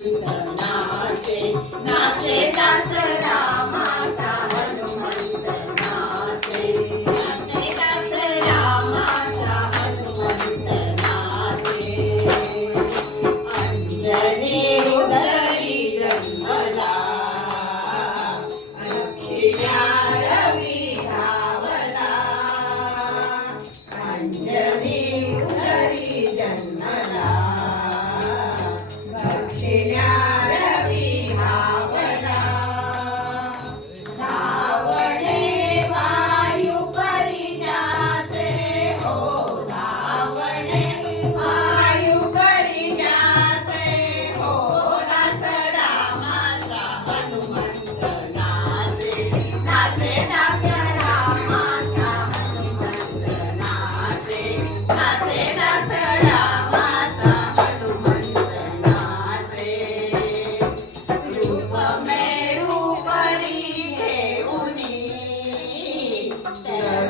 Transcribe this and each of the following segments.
नाचे नाचे दास रामाचा हनुमंत नाचे नाचे दास रामाचा हनुमंत नाचे अंजनी उदरी जन्मला लक्ष्म्या रवी धावला अंजनी उदरी जन्मला दक्षिण्या रवी धावला धावणे वायू परिजाचे हो धावणे वायू परिजाचे हो दास रामाचा हनुमंत नाचे नाचे दास रामाचा हनुमंत नाचे नाचे दास रामाचा हनुमंत नाचे रूप में रूपरी घेऊनी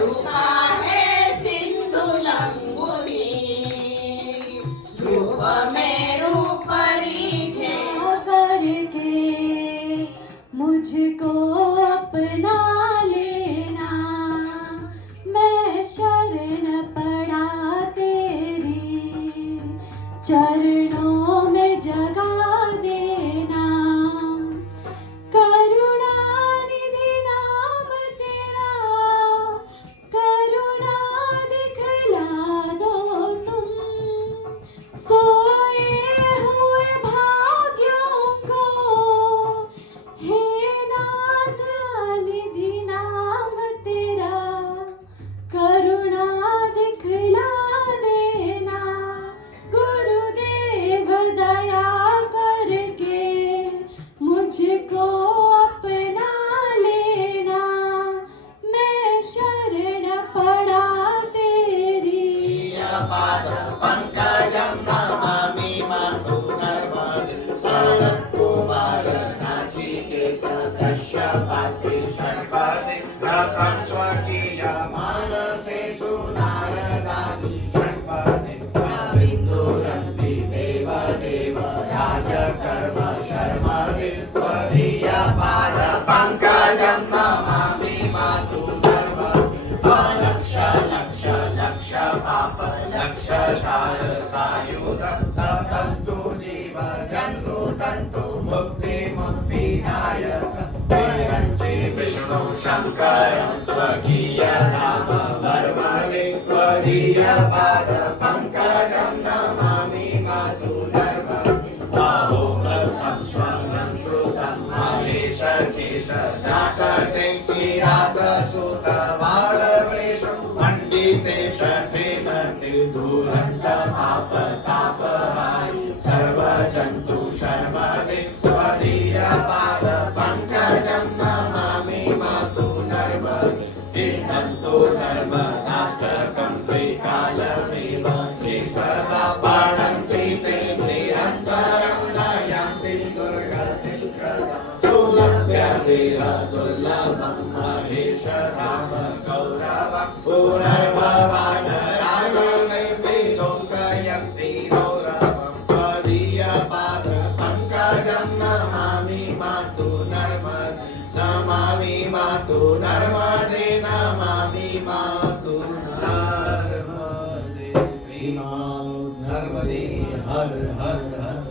रूपा है सिंधु लंगुनी रूप में रूपरी करके मुझको अपना लेना मैं शरण पड़ा तेरी चरणों में जगा देना करुणानिधि नाम तेरा करुणा दिखला दो तुम सोए हुए भाग्यों को हे नाथ निधि नाम तेरा करुणा दिखला देना गुरुदेव दया करके मुझको अपना लेना मैं शरण पड़ा तेरी पाद पंकजं नमामि मातु नर्मदे सनत्कुमार नाचिकेत कश्यपाति षण्पदे रथं स्वकीय मानसेषु नारदादि षण्पदे विन्दुरन्ति देवदेव राजकर्म शर्मदे त्वदीय पाद पंकजं नमामि मातु नर्मदे लक्ष लक्ष लक्ष पाप लक्ष शार सायुध ततस्तु जीव जन्तु तन्तु मुक्ति मुक्तिदायक वेदञ्चे विष्णु शङ्करं स्वकीय नाम वर्मदे त्वदीय पाद पंकजं नमामि मातु नर्मदे बाहो व्रतं स्वनं श्रुतं महेश केश जाटते किरातसुत वाडवेश पंडितेश तेनते दुरन्त पाप तापहारि सर्वजन्तु शर्मदे त्वदीय पाद पंकजं नमामि मातु नर्मदे तीर्थन्तु नर्मदाष्टकं त्रिकालमेव ये सदा पठन्ति ते निरन्तरं नयन्ति दुर्गतिं कदा सुलभ्यतेह दुर्लभं महेश धाम गौरवं पुनर्भवान् राघवे लोकयन्ति गौरवं त्वदीय पाद पंकजं नमामि मातु नर्मदे नमामि मातु नर्मदे नमामि मातु नर्मदे श्रीमान नर्मदे हर हर हर